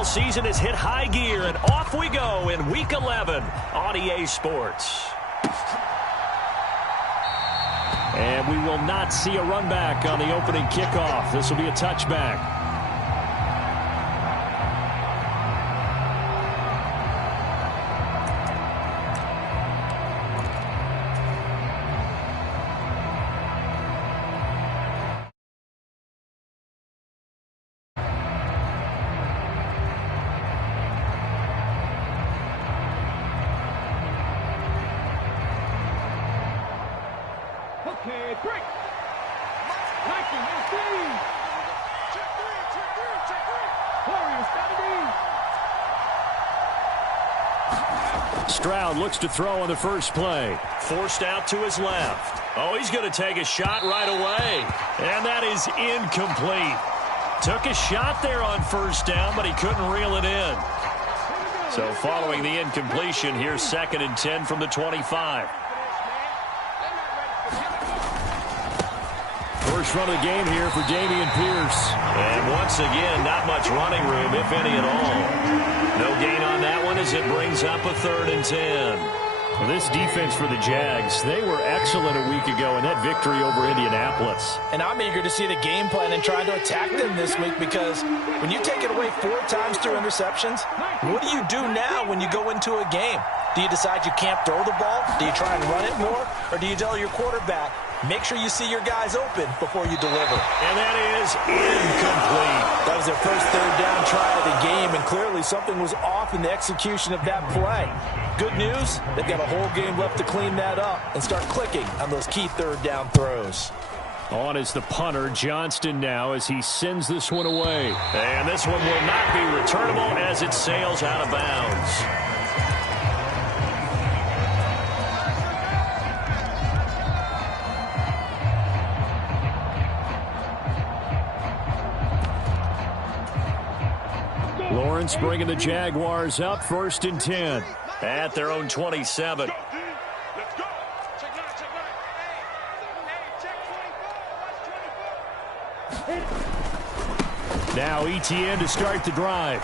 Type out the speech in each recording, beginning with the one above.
NFL season has hit high gear, and off we go in Week 11 on EA Sports. And we will not see a run back on the opening kickoff. This will be a touchback. Okay, break. Nike, check three. Warriors, Stroud looks to throw on the first play. Forced out to his left. Oh, he's going to take a shot right away. And that is incomplete. Took a shot there on first down, but he couldn't reel it in. So following the incompletion, here's 2nd and 10 from the 25. First run of the game here for Dameon Pierce. And once again, not much running room, if any at all. No gain on that one as it brings up a 3rd and 10. Well, this defense for the Jags, they were excellent a week ago in that victory over Indianapolis. And I'm eager to see the game plan and trying to attack them this week, because when you take it away 4 times through interceptions, what do you do now when you go into a game? Do you decide you can't throw the ball? Do you try and run it more? Or do you tell your quarterback, make sure you see your guys open before you deliver? And that is incomplete. That was their first 3rd down try of the game, and clearly something was off in the execution of that play. Good news, they've got a whole game left to clean that up and start clicking on those key 3rd down throws. On is the punter, Johnston, now as he sends this one away. And this one will not be returnable as it sails out of bounds. Lawrence bringing the Jaguars up, 1st and 10 at their own 27. Now Etienne to start the drive.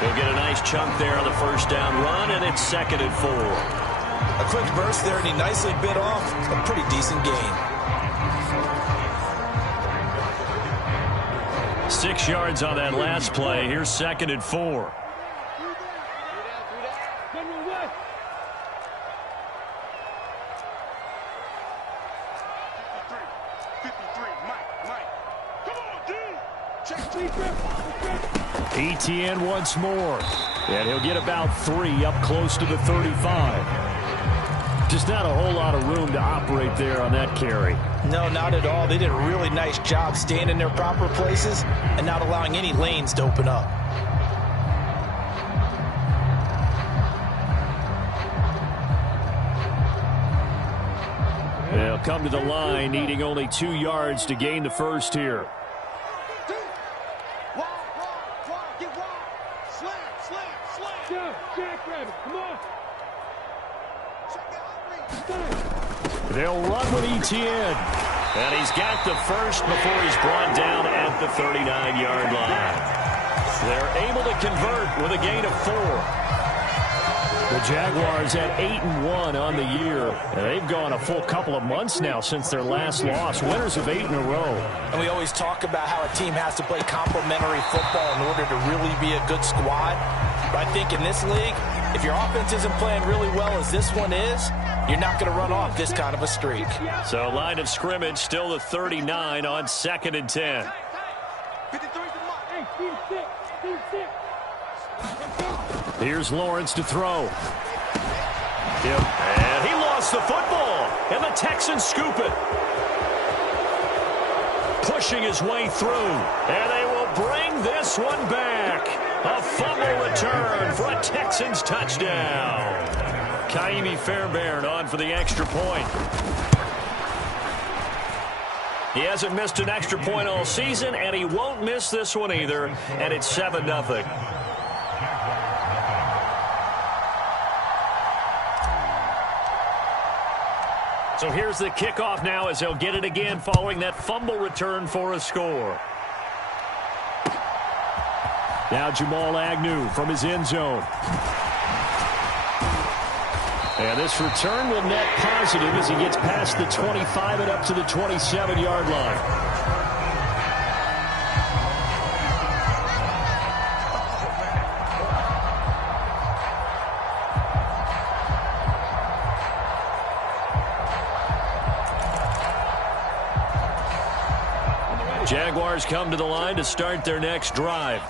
He'll get a nice chunk there on the first down run, and it's 2nd and 4. A quick burst there, and he nicely bit off a pretty decent gain. 6 yards on that last play. Here's 2nd and 4. Etienne once more. And he'll get about 3 up close to the 35. Just not a whole lot of room to operate there on that carry. No, not at all. They did a really nice job staying in their proper places and not allowing any lanes to open up. They'll come to the line, needing only 2 yards to gain the first here. They'll run with Etienne. And he's got the first before he's brought down at the 39-yard line. They're able to convert with a gain of 4. The Jaguars at 8-1 on the year. And they've gone a full couple of months now since their last loss. Winners of 8 in a row. And we always talk about how a team has to play complementary football in order to really be a good squad. But I think in this league, if your offense isn't playing really well as this one is, you're not going to run off this kind of a streak. So line of scrimmage still the 39 on 2nd and 10. Here's Lawrence to throw. And he lost the football. And the Texans scoop it. Pushing his way through. And they will bring this one back. A fumble return for a Texans touchdown. Kaimi Fairbairn on for the extra point. He hasn't missed an extra point all season, and he won't miss this one either, and it's 7-0. So here's the kickoff now as they'll get it again following that fumble return for a score. Now Jamal Agnew from his end zone. And this return will net positive as he gets past the 25 and up to the 27-yard line. Jaguars come to the line to start their next drive.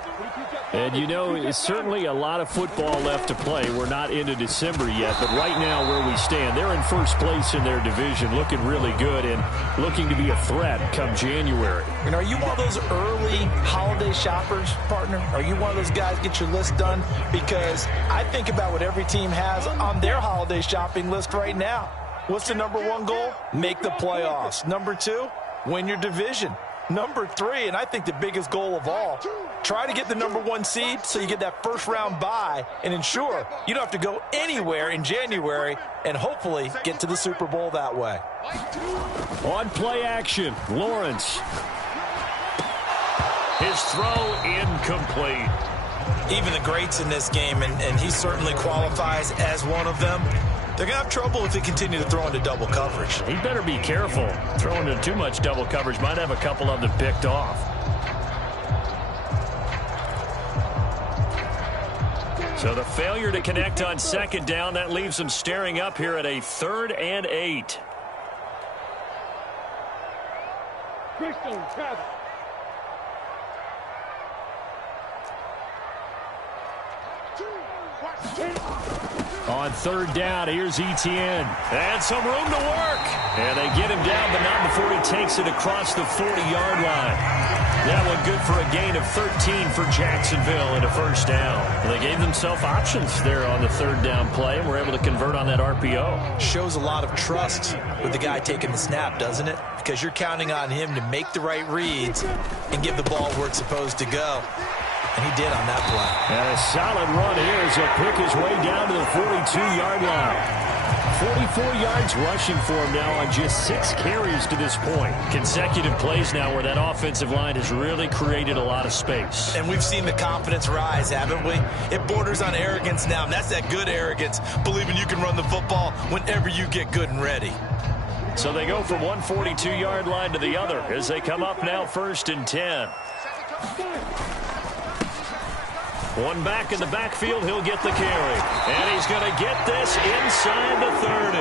And, you know, it's certainly a lot of football left to play. We're not into December yet, but right now where we stand, they're in first place in their division, looking really good and looking to be a threat come January. And are you one of those early holiday shoppers, partner? Are you one of those guys get your list done? Because I think about what every team has on their holiday shopping list right now. What's the number one goal? Make the playoffs. Number two, win your division. Number three, and I think the biggest goal of all, try to get the number one seed so you get that first round bye and ensure you don't have to go anywhere in January and hopefully get to the Super Bowl that way. On play action, Lawrence. His throw incomplete. Even the greats in this game, and he certainly qualifies as one of them, they're going to have trouble if they continue to throw into double coverage. He better be careful. Throwing into too much double coverage might have a couple of them picked off. So the failure to connect on second down, that leaves them staring up here at a 3rd and 8. On 3rd down, here's Etienne. And some room to work. And they get him down, but not before he takes it across the 40-yard line. That one good for a gain of 13 for Jacksonville and a first down. They gave themselves options there on the 3rd down play and were able to convert on that RPO. Shows a lot of trust with the guy taking the snap, doesn't it? Because you're counting on him to make the right reads and give the ball where it's supposed to go. And he did on that play. And a solid run here as he'll pick his way down to the 42-yard line. 44 yards rushing for him now on just 6 carries to this point. Consecutive plays now where that offensive line has really created a lot of space. And we've seen the confidence rise, haven't we? It borders on arrogance now, and that's that good arrogance, believing you can run the football whenever you get good and ready. So they go from one 42-yard line to the other as they come up now 1st and 10. One back in the backfield, he'll get the carry. And he's going to get this inside the 30.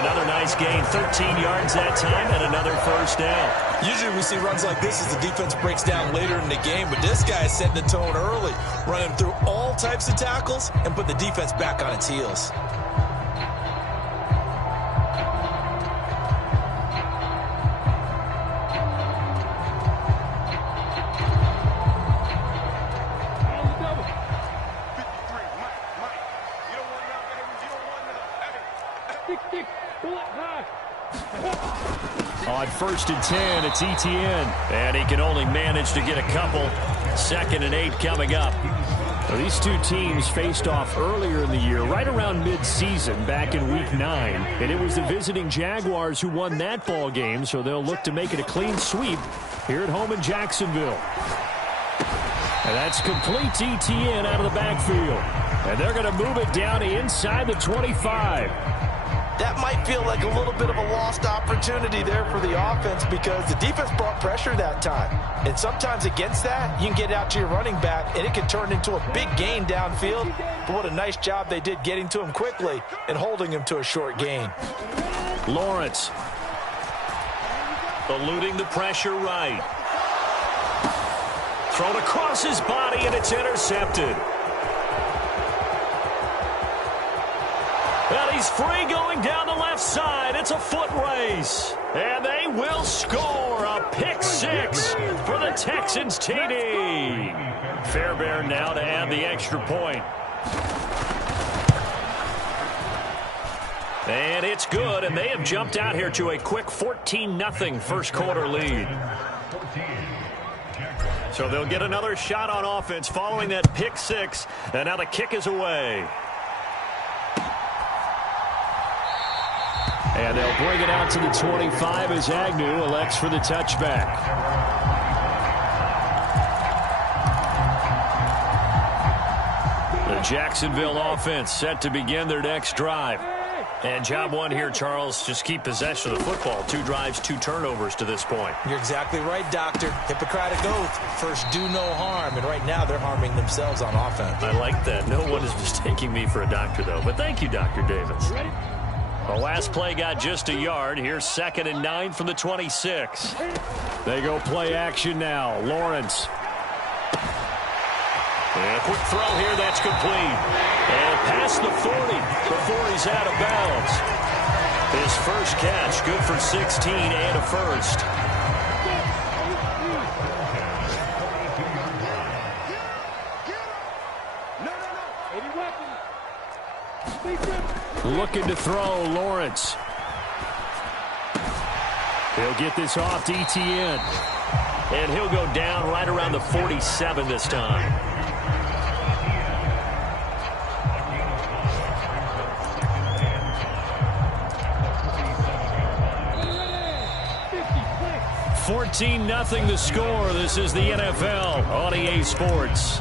Another nice gain, 13 yards that time, and another first down. Usually we see runs like this as the defense breaks down later in the game, but this guy is setting the tone early, running through all types of tackles and put the defense back on its heels. On 1st and 10, it's Etienne. And he can only manage to get a couple. 2nd and 8 coming up. Well, these two teams faced off earlier in the year, right around mid-season, back in Week 9. And it was the visiting Jaguars who won that ball game, so they'll look to make it a clean sweep here at home in Jacksonville. And that's complete to Etienne out of the backfield. And they're going to move it down inside the 25. That might feel like a little bit of a lost opportunity there for the offense because the defense brought pressure that time. And sometimes against that, you can get out to your running back, and it can turn into a big gain downfield. But what a nice job they did getting to him quickly and holding him to a short gain. Lawrence eluding the pressure right. Thrown across his body, and it's intercepted. And he's free going down the left side. It's a foot race. And they will score a pick 6 for the Texans TD. Fairbairn now to add the extra point. And it's good, and they have jumped out here to a quick 14-0 first quarter lead. So they'll get another shot on offense following that pick 6, and now the kick is away. And they'll bring it out to the 25 as Agnew elects for the touchback. The Jacksonville offense set to begin their next drive. And job one here, Charles, just keep possession of the football. 2 drives, 2 turnovers to this point. You're exactly right, Doctor. Hippocratic oath. First, do no harm. And right now, they're harming themselves on offense. I like that. No one is mistaking me for a doctor, though. But thank you, Dr. Davis. The last play got just a yard. Here's 2nd and 9 from the 26. They go play action now. Lawrence. And a quick throw here. That's complete. And past the 40 before he's out of bounds. His first catch, good for 16 and a first. Looking to throw, Lawrence. He'll get this off to Etienne. And he'll go down right around the 47 this time. $14-0 the score. This is the NFL on EA Sports.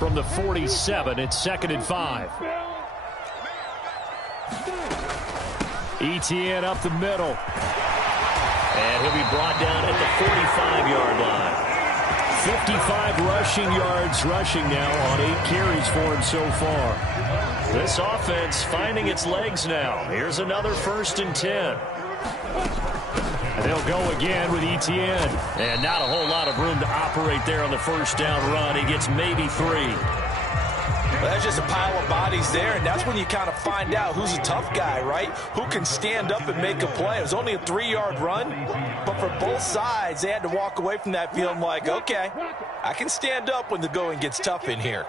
From the 47, it's 2nd and 5. Etienne up the middle. And he'll be brought down at the 45-yard line. 55 rushing yards rushing now on 8 carries for him so far. This offense finding its legs now. Here's another 1st and 10. And they'll go again with Etienne. And not a whole lot of room to operate there on the first down run. He gets maybe 3. Well, that's just a pile of bodies there, and that's when you kind of find out who's a tough guy, right? Who can stand up and make a play. It was only a 3-yard run, but for both sides, they had to walk away from that feeling like, okay, I can stand up when the going gets tough in here.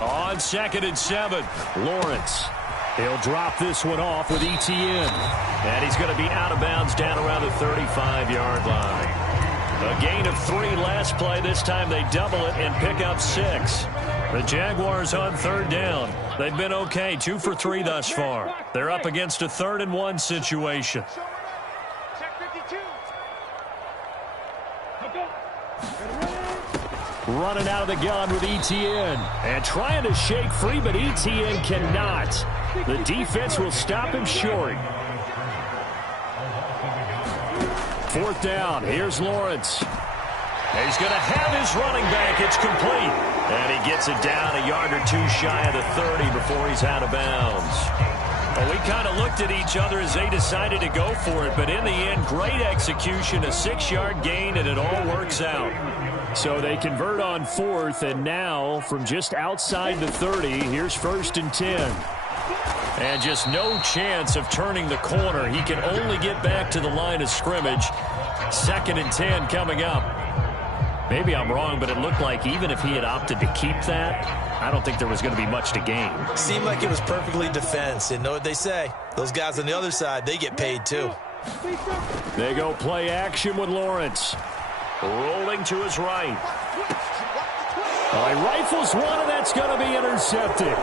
On 2nd and 7, Lawrence. He'll drop this one off with Etienne. And he's going to be out of bounds down around the 35-yard line. A gain of 3 last play. This time they double it and pick up 6. The Jaguars on 3rd down. They've been okay, 2 for 3 thus far. They're up against a 3rd and 1 situation. Running out of the gun with Etienne. And trying to shake free, but Etienne cannot. The defense will stop him short. 4th down. Here's Lawrence. He's going to have his running back. It's complete. And he gets it down a yard or 2 shy of the 30 before he's out of bounds. Well, we kind of looked at each other as they decided to go for it. But in the end, great execution, a 6-yard gain, and it all works out. So they convert on 4th, and now from just outside the 30, here's 1st and 10. And just no chance of turning the corner. He can only get back to the line of scrimmage. 2nd and 10 coming up. Maybe I'm wrong, but it looked like even if he had opted to keep that, I don't think there was going to be much to gain. Seemed like it was perfectly defense. And know what they say? Those guys on the other side, they get paid too. They go play action with Lawrence. Rolling to his right. He rifles one, and that's going to be intercepted.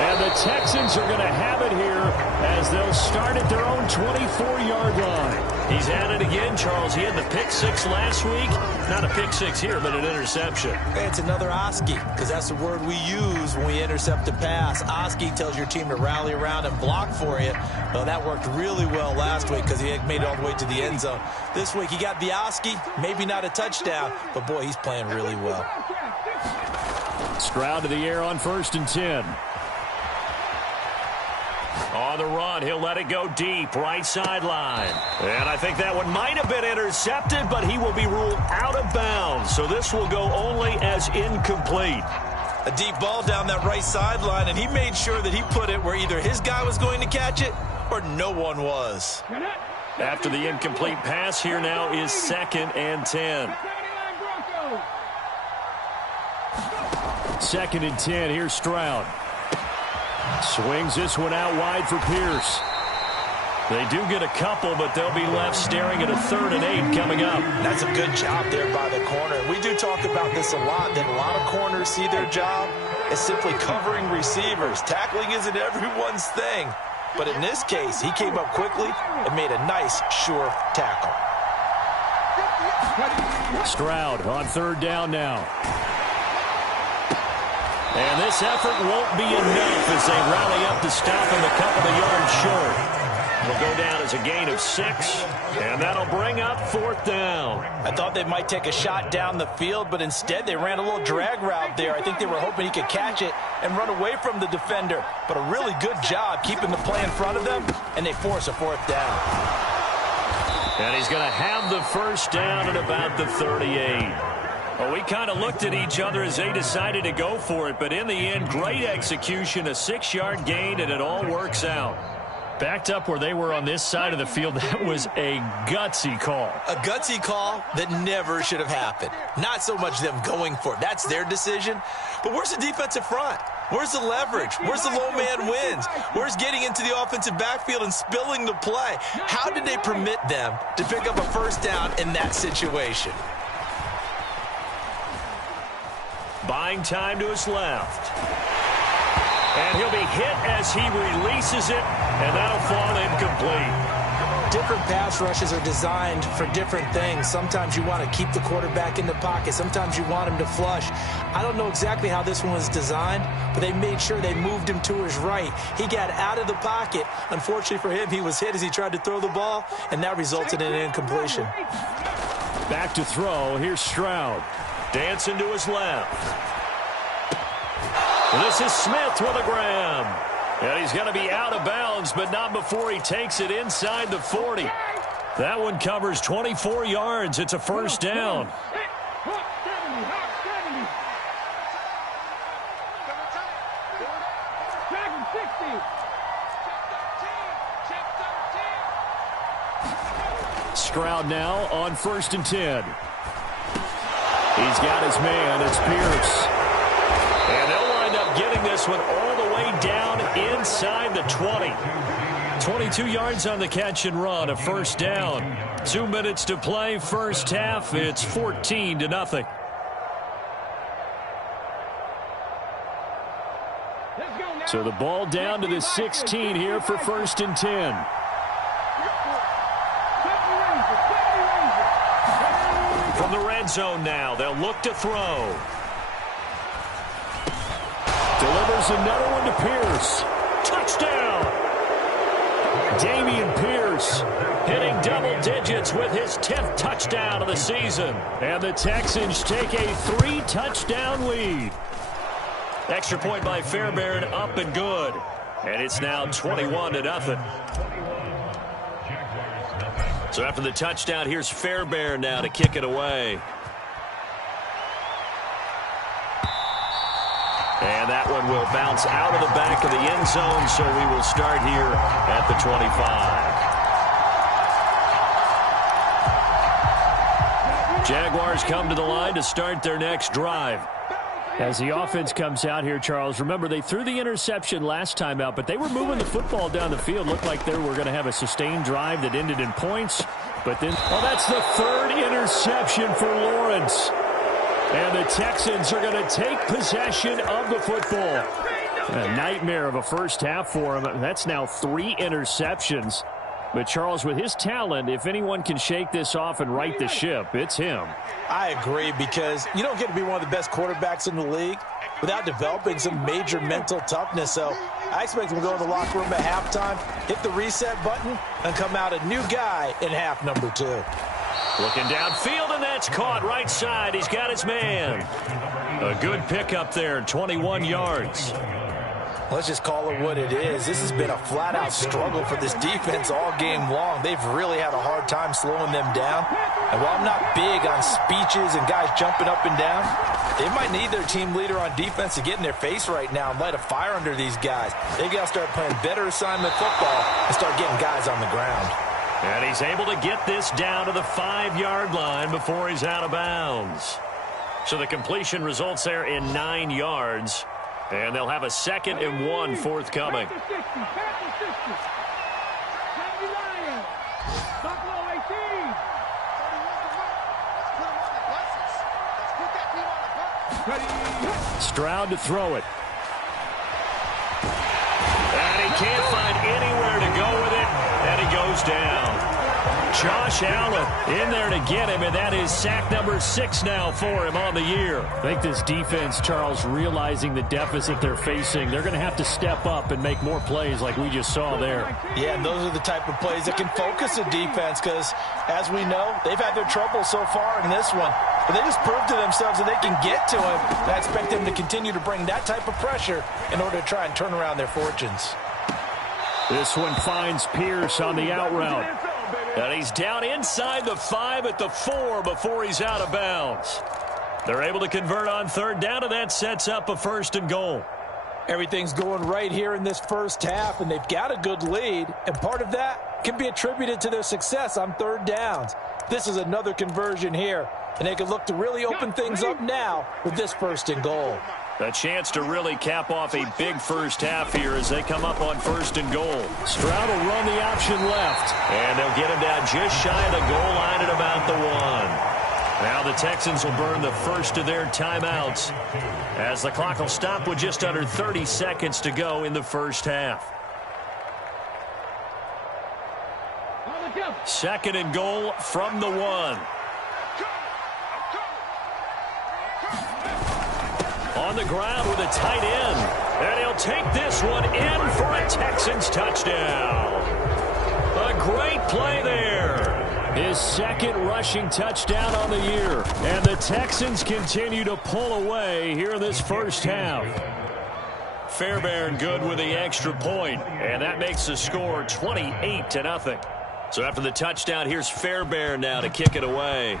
And the Texans are going to have it here as they'll start at their own 24-yard line. He's at it again, Charles. He had the pick 6 last week. Not a pick 6 here, but an interception. Hey, it's another Oski, because that's the word we use when we intercept a pass. Oski tells your team to rally around and block for you. Well, that worked really well last week because he had made it all the way to the end zone. This week he got the Oski, maybe not a touchdown, but boy, he's playing really well. Stroud to the air on 1st and 10. On the run, he'll let it go deep, right sideline. And I think that one might have been intercepted, but he will be ruled out of bounds. So this will go only as incomplete. A deep ball down that right sideline, and he made sure that he put it where either his guy was going to catch it or no one was. After the incomplete pass, here now is 2nd and 10. 2nd and 10, here's Stroud. Swings this one out wide for Pierce. They do get a couple, but they'll be left staring at a 3rd and 8 coming up. That's a good job there by the corner. We do talk about this a lot, that a lot of corners see their job as simply covering receivers. Tackling isn't everyone's thing. But in this case, he came up quickly and made a nice, sure tackle. Stroud on third down now. And this effort won't be enough as they rally up to stop him a couple of yards short. Will go down as a gain of 6, and that'll bring up fourth down. I thought they might take a shot down the field, but instead they ran a little drag route there. I think they were hoping he could catch it and run away from the defender. But a really good job keeping the play in front of them, and they force a fourth down. And he's going to have the first down at about the 38. Well, we kind of looked at each other as they decided to go for it, but in the end, great execution, a 6-yard gain, and it all works out. Backed up where they were on this side of the field, that was a gutsy call. A gutsy call that never should have happened. Not so much them going for it. That's their decision. But where's the defensive front? Where's the leverage? Where's the low man wins? Where's getting into the offensive backfield and spilling the play? How did they permit them to pick up a first down in that situation? Buying time to his left. And he'll be hit as he releases it, and that'll fall incomplete. Different pass rushes are designed for different things. Sometimes you want to keep the quarterback in the pocket. Sometimes you want him to flush. I don't know exactly how this one was designed, but they made sure they moved him to his right. He got out of the pocket. Unfortunately for him, he was hit as he tried to throw the ball, and that resulted in an incompletion. Back to throw. Here's Stroud. Dancing to his left. This is Smith with a grab. And he's going to be out of bounds, but not before he takes it inside the 40. That one covers 24 yards. It's a first down. Stroud now on 1st and 10. He's got his man. It's Pierce. And they'll wind up getting this one all the way down inside the 20. 22 yards on the catch and run, a first down. 2 minutes to play, first half. It's 14-0. So the ball down to the 16 here for 1st and 10. From the red zone now, they'll look to throw. Delivers another one to Pierce. Touchdown! Dameon Pierce hitting double digits with his 10th touchdown of the season. And the Texans take a 3-touchdown lead. Extra point by Fairbairn, up and good. And it's now 21-0. So after the touchdown, here's Fairbairn now to kick it away. And that one will bounce out of the back of the end zone, so we will start here at the 25. Jaguars come to the line to start their next drive. As the offense comes out here, Charles, remember they threw the interception last time out, but they were moving the football down the field. Looked like they were going to have a sustained drive that ended in points. But then, oh, that's the 3rd interception for Lawrence. And the Texans are going to take possession of the football. A nightmare of a first half for him. That's now 3 interceptions. But Charles, with his talent, if anyone can shake this off and right the ship, it's him. I agree, because you don't get to be one of the best quarterbacks in the league without developing some major mental toughness. So I expect him to go in the locker room at halftime, hit the reset button, and come out a new guy in half number 2. Looking downfield, and that's caught right side. He's got his man. A good pickup there, 21 yards. Let's just call it what it is. This has been a flat-out struggle for this defense all game long. They've really had a hard time slowing them down. And while I'm not big on speeches and guys jumping up and down, they might need their team leader on defense to get in their face right now and light a fire under these guys. They've got to start playing better assignment football and start getting guys on the ground. And he's able to get this down to the 5-yard line before he's out of bounds. So the completion results there in 9 yards. And they'll have a 2nd and 1 forthcoming. Stroud to throw it. And he can't find anywhere Josh Allen in there to get him, and that is sack number 6 now for him on the year. I think this defense, Charles, realizing the deficit they're facing, they're going to have to step up and make more plays like we just saw there. Yeah, and those are the type of plays that can focus a defense because, as we know, they've had their trouble so far in this one. But they just proved to themselves that they can get to him. And I expect them to continue to bring that type of pressure in order to try and turn around their fortunes. This one finds Pierce on the out route. And he's down inside the 5 at the 4 before he's out of bounds. They're able to convert on third down, and that sets up a 1st and goal. Everything's going right here in this first half, and they've got a good lead. And part of that can be attributed to their success on third downs. This is another conversion here, and they can look to really open things up now with this 1st and goal. A chance to really cap off a big first half here as they come up on 1st and goal. Stroud will run the option left. And they'll get him down just shy of the goal line at about the 1. Now the Texans will burn the first of their timeouts as the clock will stop with just under 30 seconds to go in the first half. 2nd and goal from the 1. On the ground with a tight end. And he'll take this one in for a Texans touchdown. A great play there. His 2nd rushing touchdown on the year. And the Texans continue to pull away here in this first half. Fairbairn good with the extra point. And that makes the score 28-0. So after the touchdown, here's Fairbairn now to kick it away.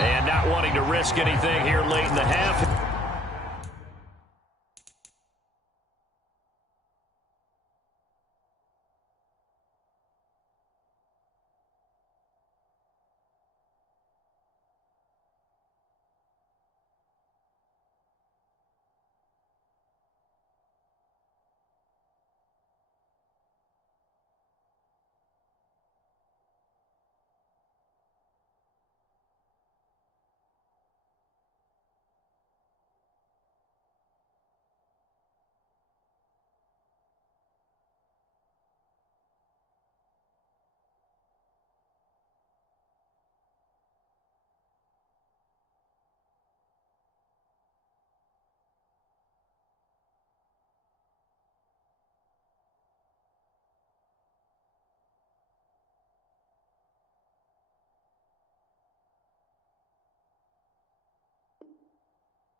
And not wanting to risk anything here late in the half.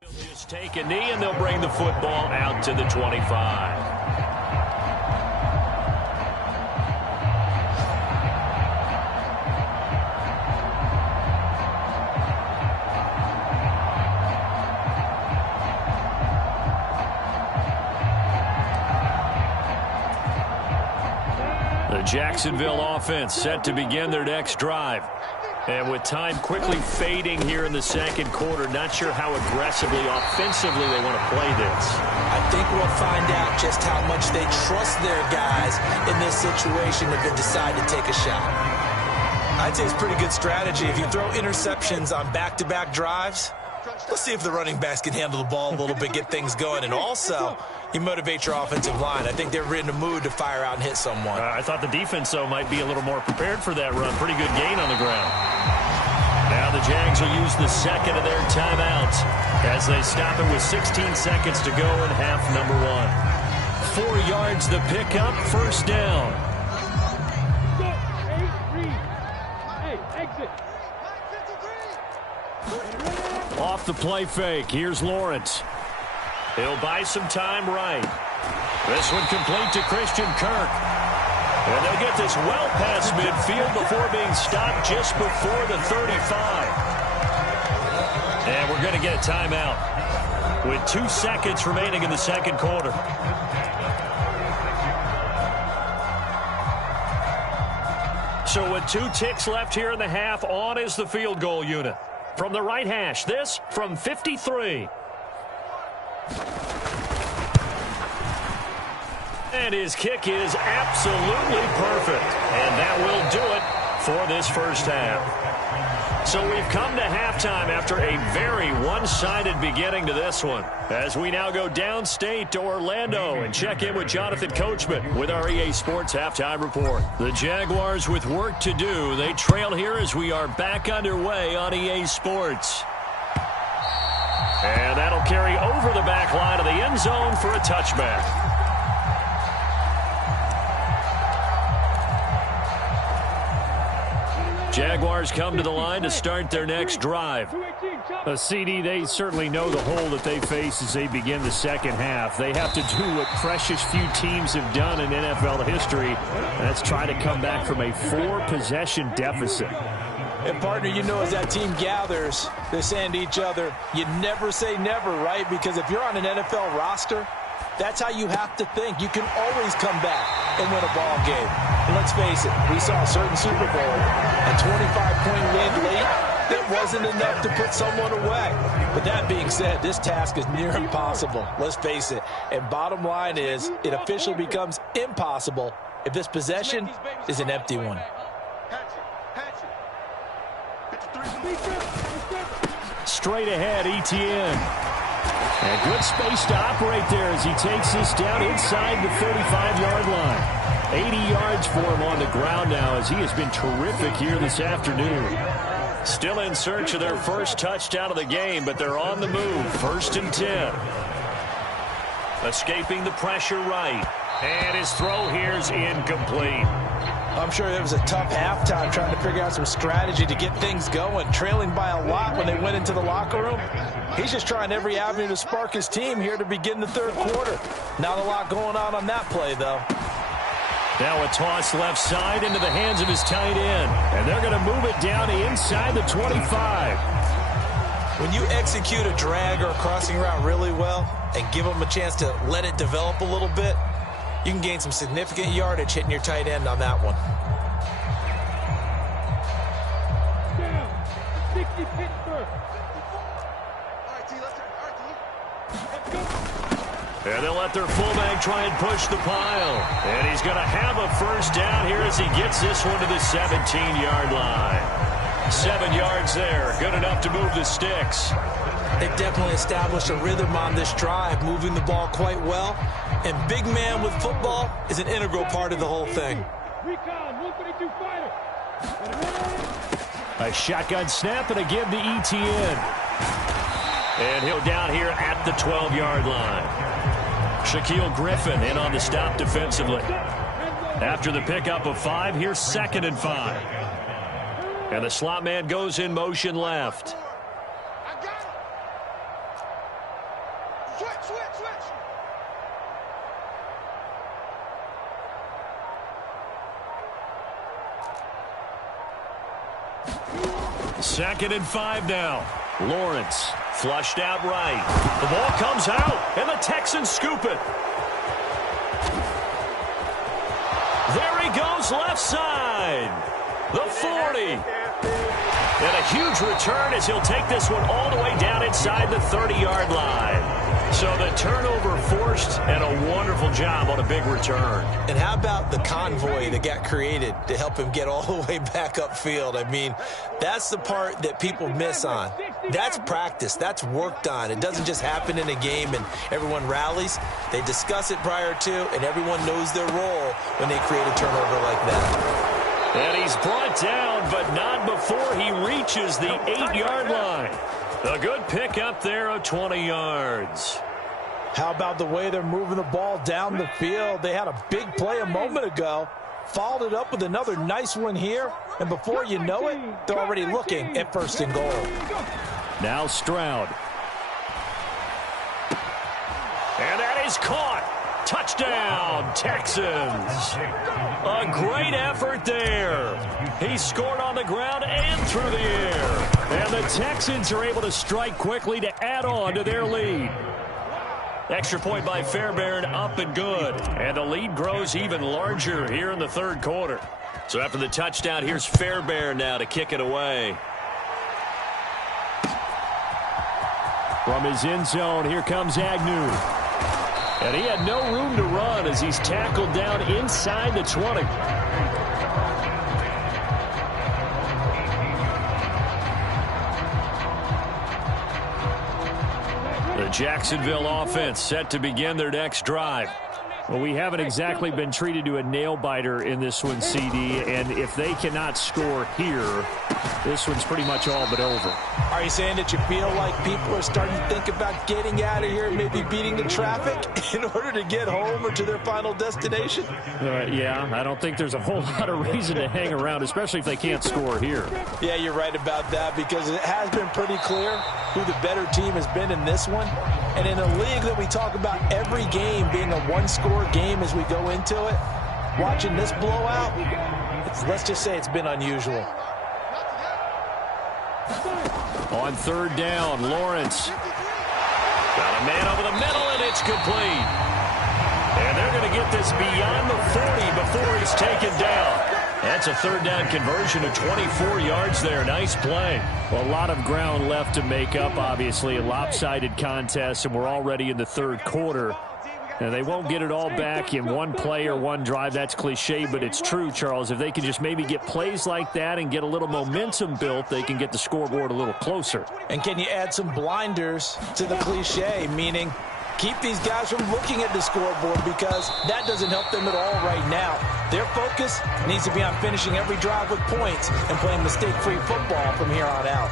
They'll just take a knee, and they'll bring the football out to the 25. The Jacksonville offense set to begin their next drive. And with time quickly fading here in the 2nd quarter, not sure how aggressively, offensively they want to play this. I think we'll find out just how much they trust their guys in this situation if they decide to take a shot. I'd say it's pretty good strategy. If you throw interceptions on back-to-back drives, let's see if the running backs can handle the ball a little bit, get things going, and also you motivate your offensive line. I think they're in the mood to fire out and hit someone. I thought the defense, though, might be a little more prepared for that run. Pretty good gain on the ground. Now the Jags will use the 2nd of their timeouts as they stop it with 16 seconds to go in half number 1. 4 yards the pickup, 1st down. Off the play fake, here's Lawrence. He'll buy some time right. This one complete to Christian Kirk. And they'll get this well past midfield before being stopped just before the 35. And we're going to get a timeout with 2 seconds remaining in the 2nd quarter. So with 2 ticks left here in the half, on is the field goal unit. From the right hash, this from 53. And his kick is absolutely perfect. And that will do it for this first half. So we've come to halftime after a very one-sided beginning to this one. As we now go downstate to Orlando and check in with Jonathan Coachman with our EA Sports Halftime Report. The Jaguars with work to do. They trail here as we are back underway on EA Sports. And that'll carry over the back line of the end zone for a touchback. Jaguars come to the line to start their next drive. CD, they certainly know the hole that they face as they begin the second half. They have to do what precious few teams have done in NFL history. That's try to come back from a 4-possession deficit. And, partner, you know, as that team gathers, they're saying to each other, you never say never, right? Because if you're on an NFL roster, that's how you have to think. You can always come back and win a ball game. And let's face it, we saw a certain Super Bowl, a 25-point win late that wasn't enough to put someone away. But that being said, this task is near impossible. Let's face it. And bottom line is, it officially becomes impossible if this possession is an empty one. Straight ahead, Etienne. And good space to operate there as he takes this down inside the 35-yard line. 80 yards for him on the ground now as he has been terrific here this afternoon. Still in search of their first touchdown of the game, but they're on the move. 1st and 10. Escaping the pressure right. And his throw here is incomplete. I'm sure it was a tough halftime trying to figure out some strategy to get things going. Trailing by a lot when they went into the locker room. He's just trying every avenue to spark his team here to begin the third quarter. Not a lot going on that play, though. Now a toss left side into the hands of his tight end. And they're going to move it down inside the 25. When you execute a drag or a crossing route really well and give them a chance to let it develop a little bit, you can gain some significant yardage hitting your tight end on that one. And they'll let their fullback try and push the pile. And he's going to have a first down here as he gets this one to the 17-yard line. 7 yards there. Good enough to move the sticks. They definitely established a rhythm on this drive, moving the ball quite well. And big man with football is an integral part of the whole thing. A shotgun snap and a give to Etienne. And he'll down here at the 12-yard line. Shaquille Griffin in on the stop defensively. After the pickup of 5, here's 2nd and 5. And the slot man goes in motion left. Second and 5 now. Lawrence flushed out right. The ball comes out, and the Texans scoop it. There he goes left side. The 40. And a huge return as he'll take this one all the way down inside the 30-yard line. So the turnover forced and a wonderful job on a big return. And how about the convoy that got created to help him get all the way back upfield? I mean, that's the part that people miss on. That's practice. That's worked on. It doesn't just happen in a game and everyone rallies. They discuss it prior to, and everyone knows their role when they create a turnover like that. And he's brought down, but not before he reaches the 8-yard line. A good pickup there of 20 yards. How about the way they're moving the ball down the field? They had a big play a moment ago. Followed it up with another nice one here. And before you know it, they're already looking at 1st and goal. Now Stroud. And that is caught. Touchdown, Texans. A great effort there. He scored on the ground and through the air. And the Texans are able to strike quickly to add on to their lead. Extra point by Fairbairn, up and good. And the lead grows even larger here in the third quarter. So after the touchdown, here's Fairbairn now to kick it away. From his end zone, here comes Agnew. And he had no room to run as he's tackled down inside the 20. The Jacksonville offense set to begin their next drive. Well, we haven't exactly been treated to a nail-biter in this one, CD, and if they cannot score here, this one's pretty much all but over. Are you saying that you feel like people are starting to think about getting out of here and maybe beating the traffic in order to get home or to their final destination? Yeah, I don't think there's a whole lot of reason to hang around, especially if they can't score here. Yeah, you're right about that, because it has been pretty clear who the better team has been in this one. And in a league that we talk about every game being a one-score game as we go into it, watching this blowout, let's just say it's been unusual. On third down, Lawrence. Got a man over the middle, and it's complete. And they're going to get this beyond the 40 before he's taken down. That's a third down conversion of 24 yards there. Nice play. Well, a lot of ground left to make up, obviously. A lopsided contest, and we're already in the third quarter. Now, they won't get it all back in one play or one drive. That's cliche, but it's true, Charles. If they can just maybe get plays like that and get a little momentum built, they can get the scoreboard a little closer. And can you add some blinders to the cliche, meaning keep these guys from looking at the scoreboard, because that doesn't help them at all right now. Their focus needs to be on finishing every drive with points and playing mistake-free football from here on out.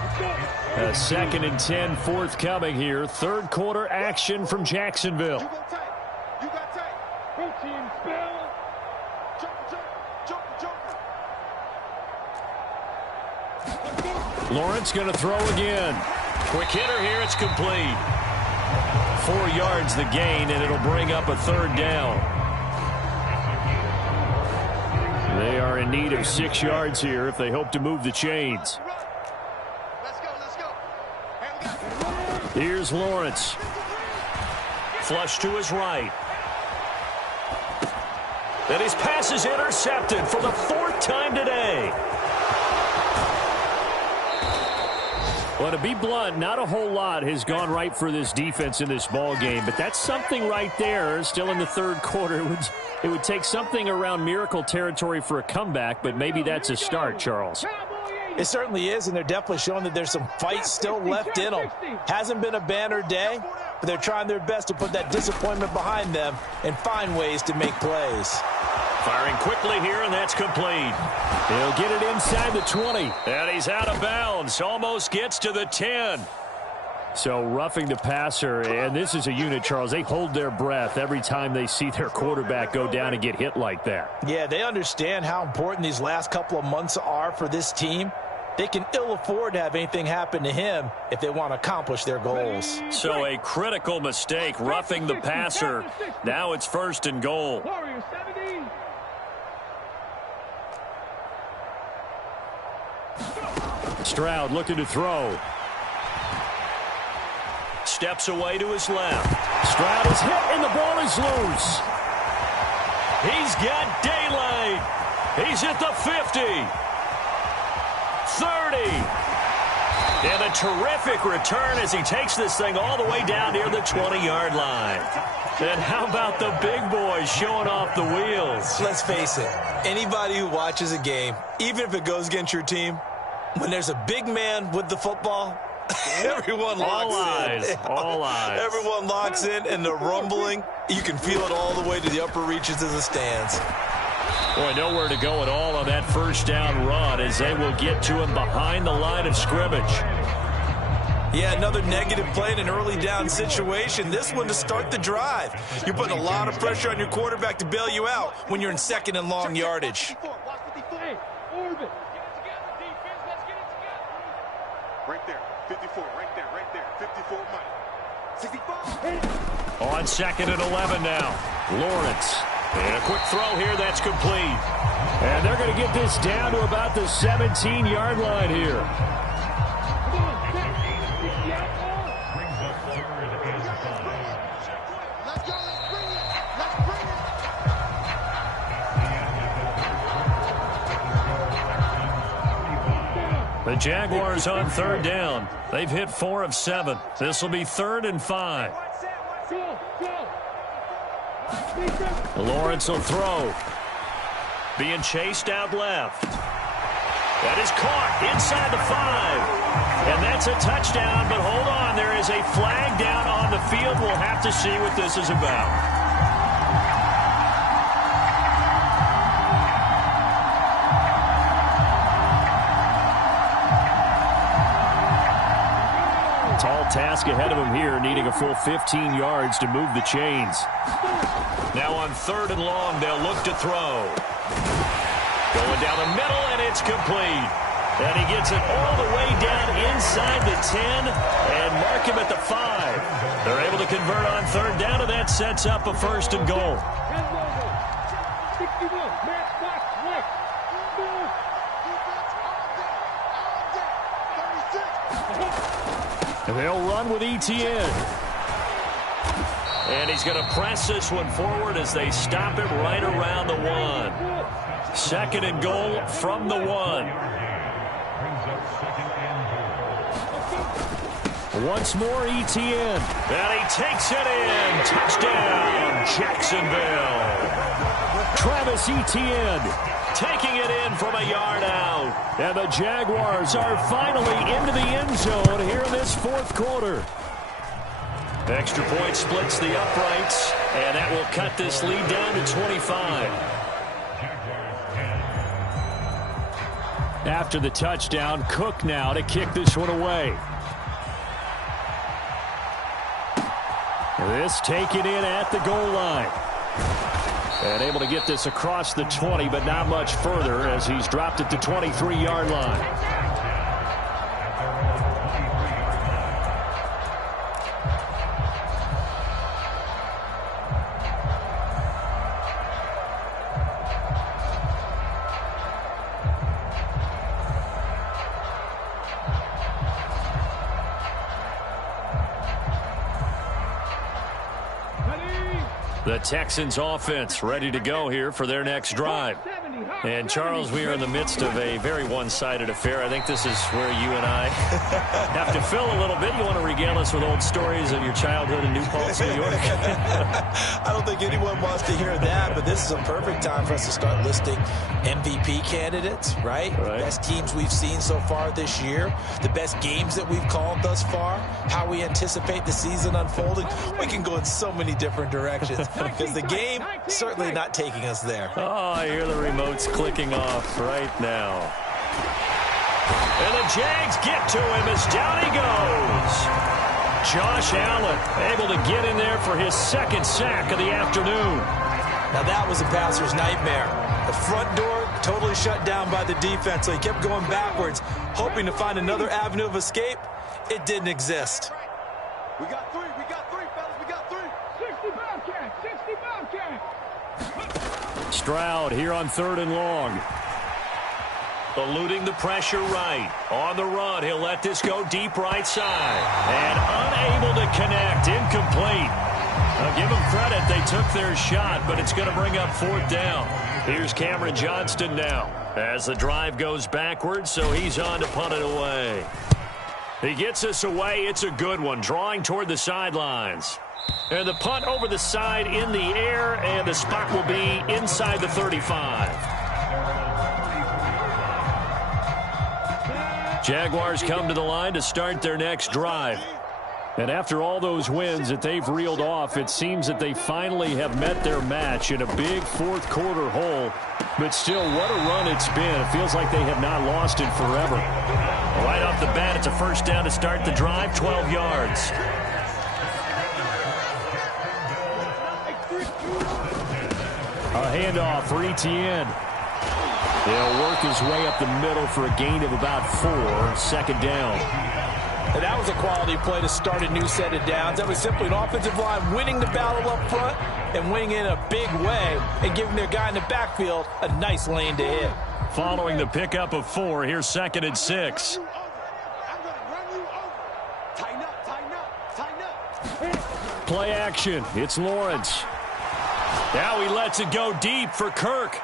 A 2nd and 10 forthcoming here. Third quarter action from Jacksonville. Lawrence going to throw again. Quick hitter here. It's complete. 4 yards the gain, and it'll bring up a third down. They are in need of 6 yards here if they hope to move the chains. Here's Lawrence. Flush to his right. And his pass is intercepted for the 4th time today. Well, to be blunt, not a whole lot has gone right for this defense in this ball game, but that's something right there. Still in the third quarter, it would take something around miracle territory for a comeback, but maybe that's a start, Charles. It certainly is, and they're definitely showing that there's some fight still left in them. Hasn't been a banner day, but they're trying their best to put that disappointment behind them and find ways to make plays. Firing quickly here, and that's complete. He'll get it inside the 20. And he's out of bounds. Almost gets to the 10. So roughing the passer, and this is a unit, Charles. They hold their breath every time they see their quarterback go down and get hit like that. Yeah, they understand how important these last couple of months are for this team. They can ill afford to have anything happen to him if they want to accomplish their goals. So a critical mistake, roughing the passer. Now it's 1st and goal. Stroud looking to throw. Steps away to his left. Stroud is hit, and the ball is loose. He's got daylight. He's at the 50. 30. And a terrific return as he takes this thing all the way down near the 20-yard line. And how about the big boys showing off the wheels? Let's face it, anybody who watches a game, even if it goes against your team, when there's a big man with the football, everyone locks in. All eyes. Everyone locks in, and the rumbling, you can feel it all the way to the upper reaches of the stands. Boy, nowhere to go at all on that first down run as they will get to him behind the line of scrimmage. Yeah, another negative play in an early down situation. This one to start the drive. You're putting a lot of pressure on your quarterback to bail you out when you're in 2nd and long yardage. Right there, 54, right there, 54, Mike. 65. On 2nd and 11 now. Lawrence. And a quick throw here, that's complete. And they're going to get this down to about the 17-yard line here. The Jaguars on 3rd down. They've hit 4 of 7. This will be 3rd and 5. Lawrence will throw. Being chased out left. That is caught inside the 5. And that's a touchdown, but hold on. There is a flag down on the field. We'll have to see what this is about. Tall task ahead of him here, needing a full 15 yards to move the chains. Now on 3rd and long, they'll look to throw. Going down the middle, and it's complete. And he gets it all the way down inside the 10 and mark him at the 5. They're able to convert on 3rd down, and that sets up a 1st and goal. And they'll run with Etienne. And he's going to press this one forward as they stop him right around the 1. 2nd and goal from the 1. Once more, Etienne. And he takes it in. Touchdown, Jacksonville. Travis Etienne taking it in from a yard out. And the Jaguars are finally into the end zone here in this 4th quarter. Extra point splits the uprights, and that will cut this lead down to 25. After the touchdown, Cook now to kick this one away. This taken in at the goal line. And able to get this across the 20, but not much further as he's dropped it to 23-yard line. The Texans offense ready to go here for their next drive. And, Charles, we are in the midst of a very one-sided affair. I think this is where you and I have to fill a little bit. You want to regale us with old stories of your childhood in New Paltz, New York? I don't think anyone wants to hear that, but this is a perfect time for us to start listing MVP candidates, right? The best teams we've seen so far this year, the best games that we've called thus far, how we anticipate the season unfolding. We can go in so many different directions because the game certainly not taking us there. Oh, I hear the remotes clicking off right now. And the Jags get to him as down he goes. Josh Allen able to get in there for his 2nd sack of the afternoon. Now that was a passer's nightmare. The front door totally shut down by the defense, so he kept going backwards, hoping to find another avenue of escape. It didn't exist. We got 3, fellas, we got 3. 60 Bobcat. Stroud here on 3rd and long. Eluding the pressure right. On the run, he'll let this go deep right side. And unable to connect. Incomplete. I'll give them credit. They took their shot, but it's going to bring up 4th down. Here's Cameron Johnston now as the drive goes backwards, so he's on to punt it away. He gets us away. It's a good one, drawing toward the sidelines. And the punt over the side in the air, and the spot will be inside the 35. Jaguars come to the line to start their next drive. And after all those wins that they've reeled off, it seems that they finally have met their match in a big 4th quarter hole. But still, what a run it's been. It feels like they have not lost it forever. Right off the bat, it's a 1st down to start the drive, 12 yards. A handoff for Etienne. He'll work his way up the middle for a gain of about 4, 2nd down. And that was a quality play to start a new set of downs. That was simply an offensive line winning the battle up front and winning in a big way and giving their guy in the backfield a nice lane to hit. Following the pickup of 4, here's 2nd and 6. Play action. It's Lawrence. Now he lets it go deep for Kirk.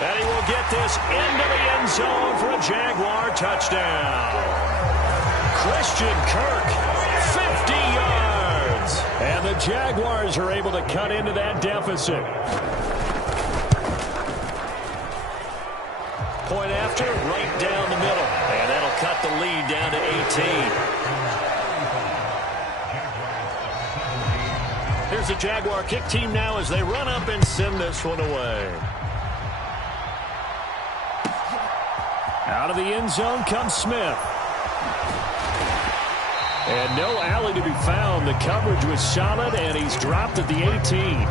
And he will get this into the end zone for a Jaguar touchdown. Christian Kirk, 50 yards. And the Jaguars are able to cut into that deficit. Point after, right down the middle. And that'll cut the lead down to 18. Here's the Jaguar kick team now as they run up and send this one away. Out of the end zone comes Smith. And no alley to be found. The coverage was solid, and he's dropped at the 18.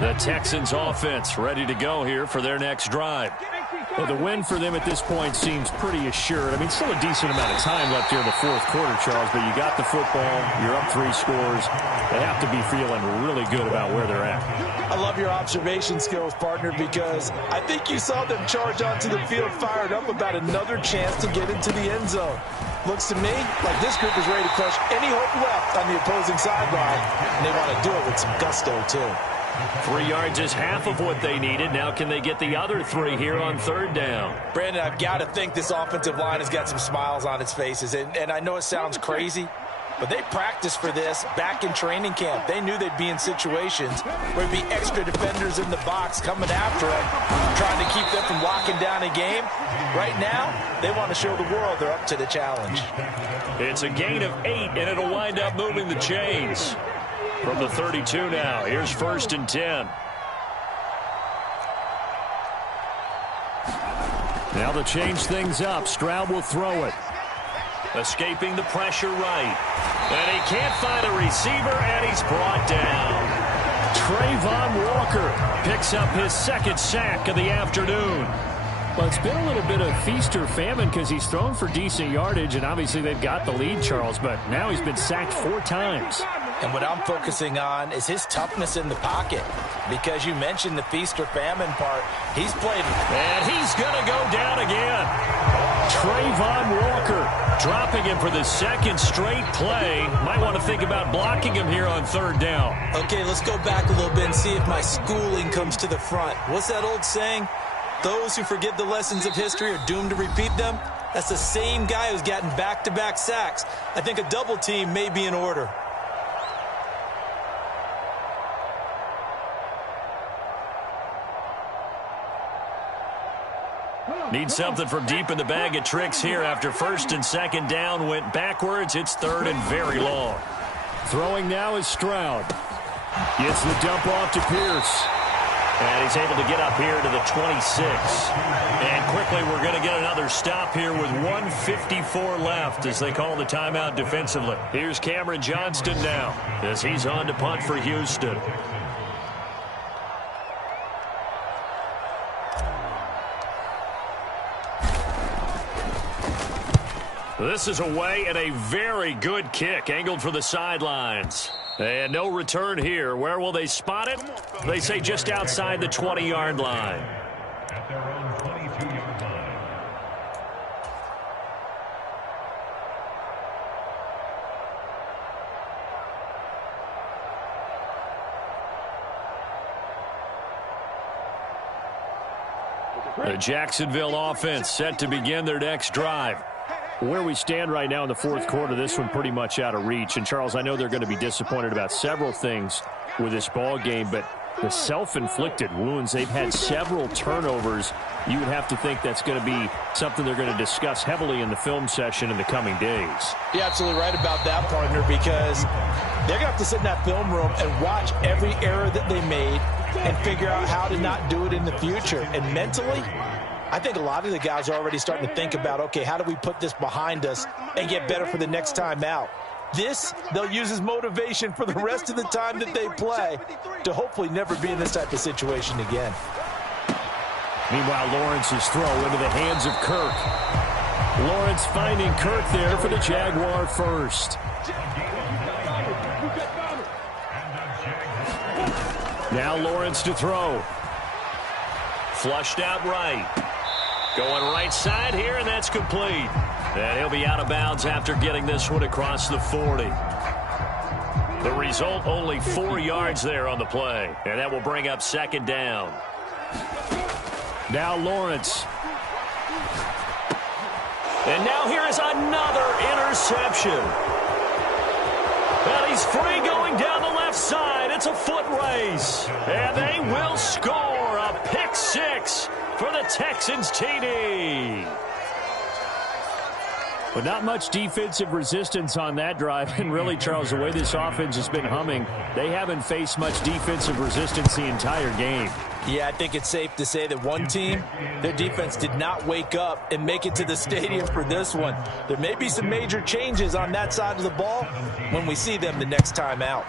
The Texans offense ready to go here for their next drive. Well, the win for them at this point seems pretty assured. I mean, still a decent amount of time left here in the fourth quarter, Charles, but you got the football, you're up 3 scores. They have to be feeling really good about where they're at. I love your observation skills, partner, because I think you saw them charge onto the field fired up about another chance to get into the end zone. Looks to me like this group is ready to crush any hope left on the opposing sideline, and they want to do it with some gusto, too. 3 yards is half of what they needed. Now can they get the other 3 here on 3rd down? Brandon, I've got to think this offensive line has got some smiles on its faces. And I know it sounds crazy, but they practiced for this back in training camp. They knew they'd be in situations where there'd be extra defenders in the box coming after them, trying to keep them from locking down a game. Right now, they want to show the world they're up to the challenge. It's a gain of 8, and it'll wind up moving the chains. From the 32 now, here's 1st and 10. Now to change things up, Stroud will throw it. Escaping the pressure right. And he can't find a receiver, and he's brought down. Trayvon Walker picks up his 2nd sack of the afternoon. Well, it's been a little bit of feast or famine because he's thrown for decent yardage, and obviously they've got the lead, Charles, but now he's been sacked 4 times. And what I'm focusing on is his toughness in the pocket, because you mentioned the feast or famine part. He's played. And he's going to go down again. Trayvon Walker dropping him for the 2nd straight play. Might want to think about blocking him here on 3rd down. Okay, let's go back a little bit and see if my schooling comes to the front. What's that old saying? Those who forget the lessons of history are doomed to repeat them. That's the same guy who's gotten back-to-back sacks. I think a double team may be in order. Need something from deep in the bag of tricks here after 1st and 2nd down went backwards. It's 3rd and very long. Throwing now is Stroud. Gets the dump off to Pierce. And he's able to get up here to the 26. And quickly we're going to get another stop here with 1:54 left as they call the timeout defensively. Here's Cameron Johnston now as he's on to punt for Houston. This is away and a very good kick angled for the sidelines. And no return here. Where will they spot it? They say just outside the 20-yard line. At their own 22-yard line. The Jacksonville offense set to begin their next drive. Where we stand right now in the fourth quarter, this one pretty much out of reach. And, Charles, I know they're going to be disappointed about several things with this ball game, but the self-inflicted wounds, they've had several turnovers. You would have to think that's going to be something they're going to discuss heavily in the film session in the coming days. You're absolutely right about that, partner, because they're going to have to sit in that film room and watch every error that they made and figure out how to not do it in the future. And mentally, I think a lot of the guys are already starting to think about, okay, how do we put this behind us and get better for the next time out? This, they'll use as motivation for the rest of the time that they play to hopefully never be in this type of situation again. Meanwhile, Lawrence's throw into the hands of Kirk. Lawrence finding Kirk there for the Jaguar first. Now Lawrence to throw. Flushed out right. Going right side here, and that's complete. And he'll be out of bounds after getting this one across the 40. The result, only 4 yards there on the play. And that will bring up 2nd down. Now Lawrence. And now here is another interception. And he's free going down the left side. It's a foot race. And they will score a pick six for the Texans TD. But not much defensive resistance on that drive. And really, Charles, the way this offense has been humming, they haven't faced much defensive resistance the entire game. Yeah, I think it's safe to say that one team, their defense did not wake up and make it to the stadium for this one. There may be some major changes on that side of the ball when we see them the next time out.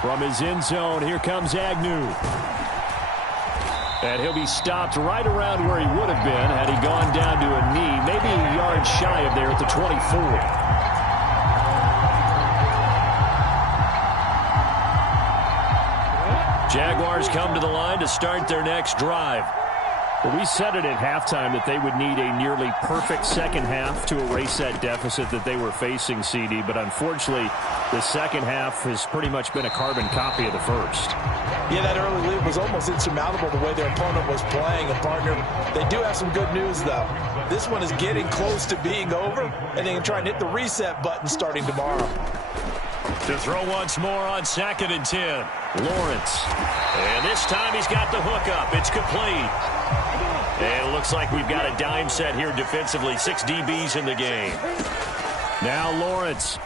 From his end zone, here comes Agnew. And he'll be stopped right around where he would have been had he gone down to a knee, maybe a yard shy of there at the 24. Jaguars come to the line to start their next drive. Well, we said it at halftime that they would need a nearly perfect second half to erase that deficit that they were facing, CD. But unfortunately, the second half has pretty much been a carbon copy of the first. Yeah, that early lead was almost insurmountable the way their opponent was playing. And, partner, they do have some good news, though. This one is getting close to being over, and they can try and hit the reset button starting tomorrow. To throw once more on 2nd and 10. Lawrence. And this time he's got the hookup. It's complete. And it looks like we've got a dime set here defensively. 6 DBs in the game. Now Lawrence.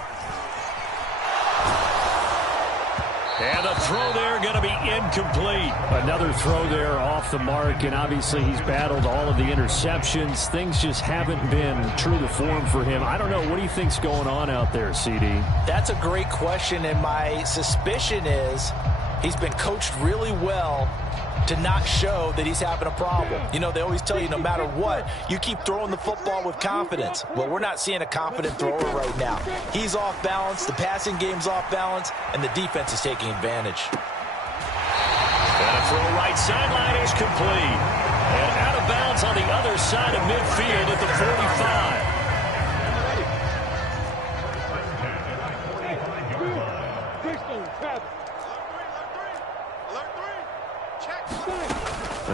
And the throw there going to be incomplete. Another throw there off the mark, and obviously he's battled all of the interceptions. Things just haven't been true to form for him. I don't know. What do you think's going on out there, CD? That's a great question, and my suspicion is he's been coached really well to not show that he's having a problem. You know, they always tell you no matter what, you keep throwing the football with confidence. Well, we're not seeing a confident thrower right now. He's off balance, the passing game's off balance, and the defense is taking advantage. And a throw right sideline is complete. And out of bounds on the other side of midfield at the 45.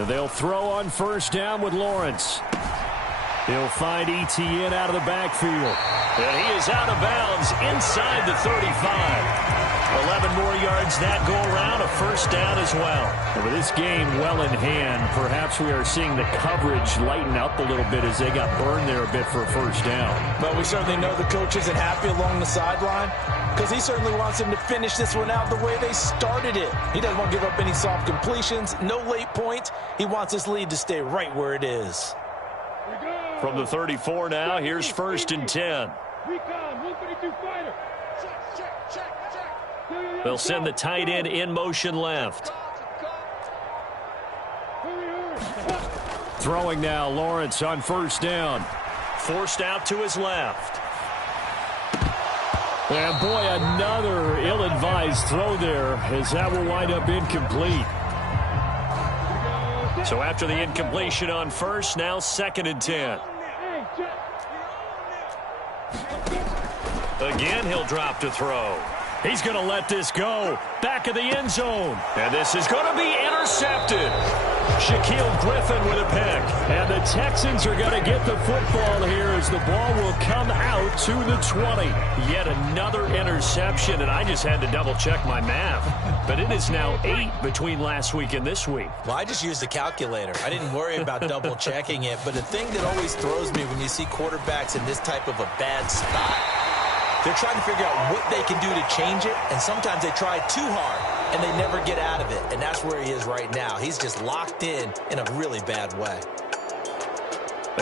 They'll throw on first down with Lawrence. He'll find Etienne out of the backfield. And he is out of bounds inside the 35. 11 more yards that go around, a first down as well. And with this game well in hand, perhaps we are seeing the coverage lighten up a little bit as they got burned there a bit for a first down. But we certainly know the coach isn't happy along the sideline because he certainly wants them to finish this one out the way they started it. He doesn't want to give up any soft completions, no late points. He wants this lead to stay right where it is. From the 34 now, here's 1st and 10. They'll send the tight end in motion left. Throwing now, Lawrence on first down. Forced out to his left. And boy, another ill-advised throw there as that will wind up incomplete. So after the incompletion on first, now 2nd and 10. Again, he'll drop to throw. He's going to let this go. Back of the end zone. And this is going to be intercepted. Shaquille Griffin with a pick. And the Texans are going to get the football here as the ball will come out to the 20. Yet another interception, and I just had to double-check my math. But it is now 8 between last week and this week. Well, I just used the calculator. I didn't worry about double-checking it. But the thing that always throws me when you see quarterbacks in this type of a bad spot, they're trying to figure out what they can do to change it, and sometimes they try too hard, and they never get out of it, and that's where he is right now. He's just locked in a really bad way.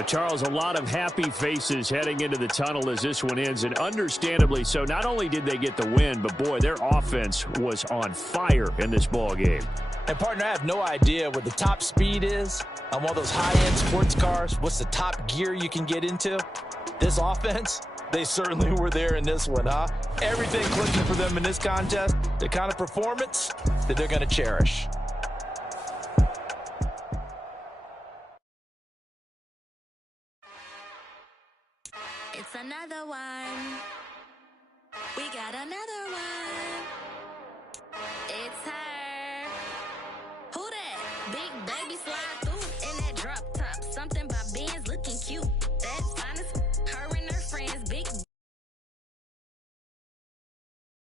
Charles, a lot of happy faces heading into the tunnel as this one ends, and understandably so. Not only did they get the win, but, boy, their offense was on fire in this ball game. And, partner, I have no idea what the top speed is on one of those high-end sports cars. What's the top gear you can get into? This offense, they certainly were there in this one, huh? Everything clicking for them in this contest, the kind of performance that they're going to cherish. It's another one. We got another one. It's her. Who that? Big baby slide.